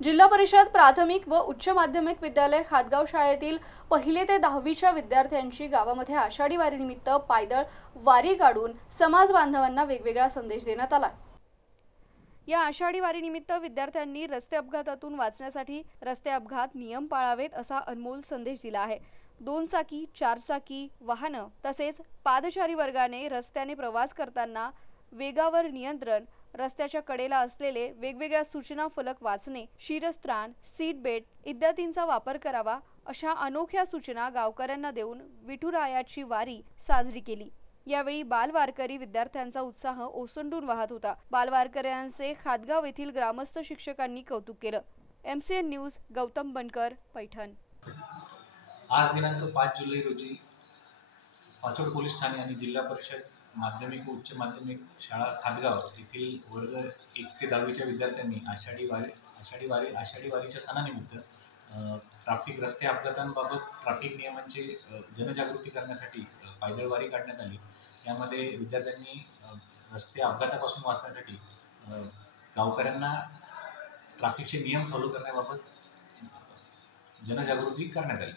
जिल्हा परिषद प्राथमिक व उच्च माध्यमिक विद्यालय खातगाव शाळेतील 1ली ते 10वीच्या विद्यार्थ्यांची गावामध्ये आषाढी वारीनिमित्त पायदळ वारी काढून समाज बांधवांना वेगवेगळा संदेश देण्यात आला। या आषाढी वारीनिमित्त विद्यार्थ्यांनी रस्ते अपघातातून वाचण्यासाठी रस्ते अपघात नियम पाळावेत असा अनमोल संदेश दिला आहे। 2 चाकी, 4 चाकी वाहनं तसेच पादचारी वर्गाने रस्त्याने प्रवास करताना वेगावर नियंत्रण, रस्त्याच्या कडेला असलेले वेगवेगळ्या सूचना फलक वाचणे, शिरस्त्राण, सीट बेल्ट इत्यादींचा वापर करावा अशा अनोख्या सूचना गावकऱ्यांना देऊन विठुरायाची वारी साजरी केली। यावेळी बालवारकरी विद्यार्थ्यांचा उत्साह ओसंडून वाहत होता। बालवारकऱ्यांचे खातगाव येथील ग्रामस्थ शिक्षकांनी कौतुक केलं। MCN न्यूज गौतम बनकर, पैठण। आज दिनांक 5 जुलै रोजी पाचोड पोलीस ठाणे आणि जिल्हा परिषद माध्यमिक व उच्च माध्यमिक शाळा खातगाव येथील वर्ग 1 ते 10वीच्या विद्यार्थ्यांनी आषाढी वारीच्या सणानिमित्त ट्रॅफिक रस्ते अपघातांबाबत ट्रॅफिक नियमांची जनजागृती करण्यासाठी पायदळ वारी काढण्यात आली। यामध्ये विद्यार्थ्यांनी रस्ते अपघातापासून वाचण्यासाठी गावकऱ्यांना ट्रॅफिकचे नियम फॉलो करण्याबाबत जनजागृती करण्यात आली।